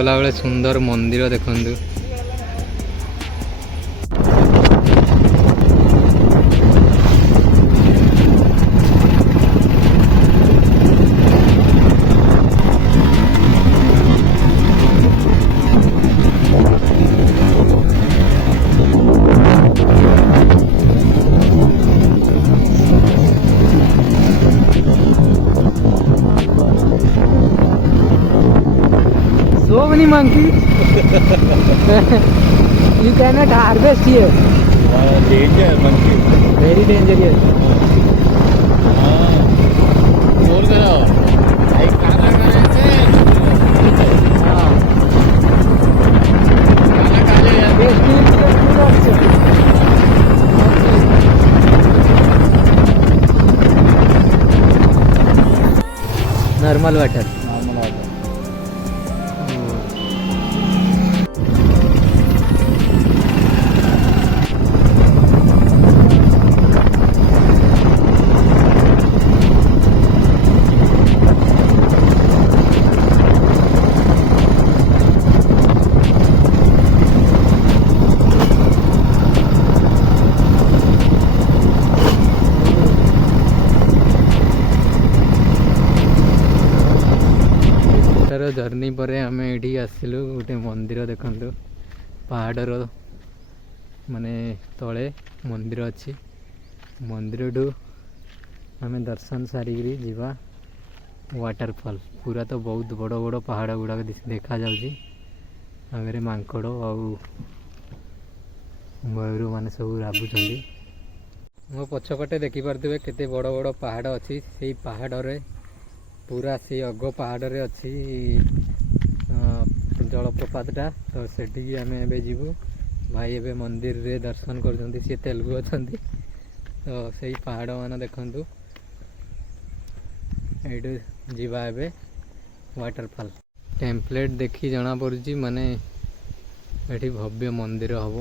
गला बेले सुंदर मंदिर देखंतु। So many monkeys. You cannot harvest here. Danger monkey. Very dangerous. बोल करो भाई खाना खाने से हाँ। खाना खा ले यार normal water. Normal water journey पर आम ये आसलु गोटे मंदिर देखु पहाड़र माने तले मंदिर अच्छी मंदिर ठू आम दर्शन सारिकी जीवा वाटरफॉल पूरा तो बहुत बड़ बड़ पहाड़ गुड़ाक देखा जाऊँगी आगे मांकड़ आउ मयूर मैंने सब राबुंट मो पछपटे देखिपे केते बड़ बड़ पहाड़ अच्छी से पहाड़ रे पूरा से अग पहाड़ रे अच्छी जलप्रपातटा तो सेठी आम ए जीवु भाई एबे मंदिर रे दर्शन कर सी तेलुगु अच्छा तो से पहाड़ मान देखु ये जीवा एबे वाटरफॉल टेम्पलेट देखी जना पड़ी माने ये भव्य मंदिर हम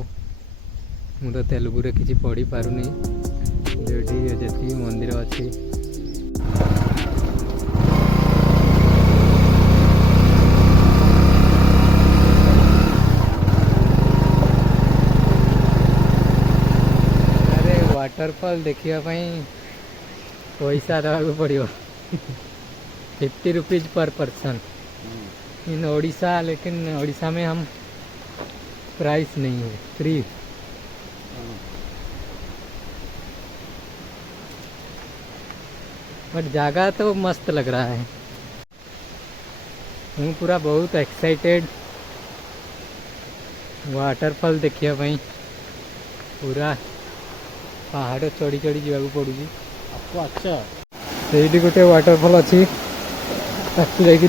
मु तो तेलुगु रे किसी पढ़ी पारुनी जी मंदिर अच्छी वाटरफॉल देखा पैसा देवा पड़ो 50 rupees per person in Odisha लेकिन ओडिशा में हम प्राइस नहीं है फ्री बट जगह तो मस्त लग रहा है हूँ पूरा बहुत एक्साइटेड वाटरफॉल देखिया पूरा पहाड़ चढ़ी चढ़ी जावाक पड़ू आपको अच्छा से गोटे वाटरफॉल अच्छी जाकि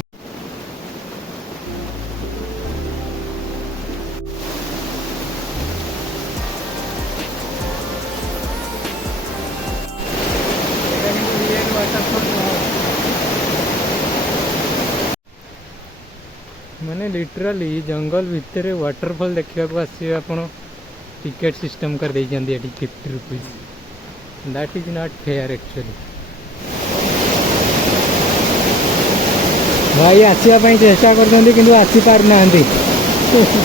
मैंने लिटराली जंगल भितर वाटरफॉल देखा आसिए आप टिकेट सिस्टम कर दे 50 rupees that is not fair actually भाई आसवाई चेष्टा कर आसी पार ना देखु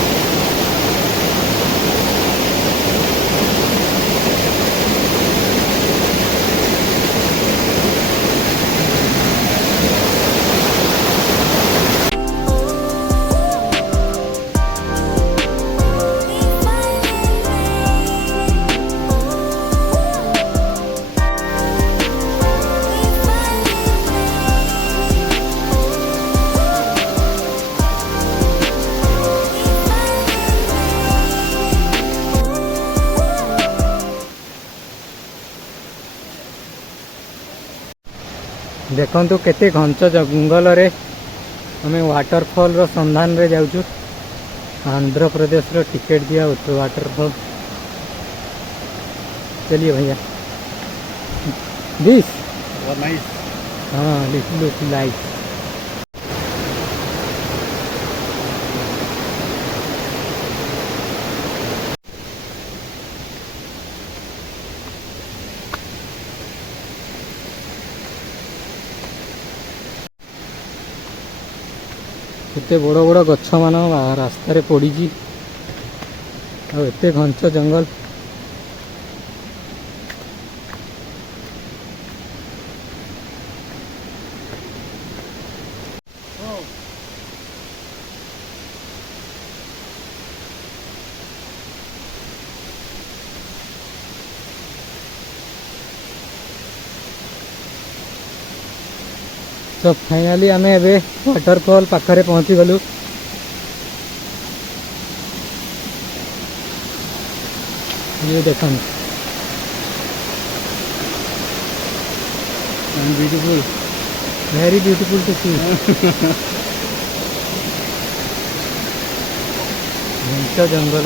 केते घंच जंगल रे हमें वाटरफॉल रो संधान रे जाऊँ आंध्र प्रदेश रो टिकेट दिया वाटरफॉल चलिए भैया दिस नाइस हाँ लुक लाइक କେତେ ବଡ଼ ବଡ଼ ଗଛ ମାନ ରାସ୍ତାରେ ପଡ଼ିଛି ଆଉ ଏତେ ଘଞ୍ଚ ଜଙ୍ଗଲ। तो फाइनाली आम ए वाटरफॉल पाखरे पहुँची गलु। ये देखो ब्यूटीफुल, वेरी ब्यूटीफुल टू सी। घंटा जंगल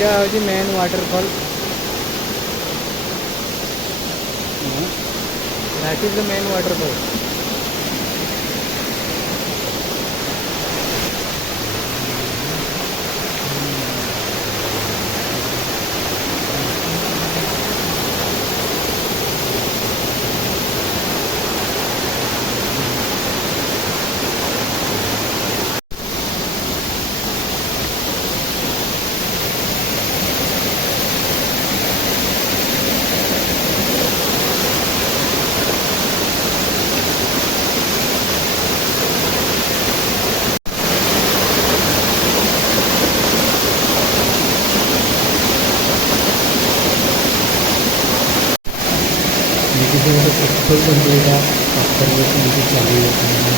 यहाँ हूँ main waterfall. That is the main waterfall. पत्थर चलिए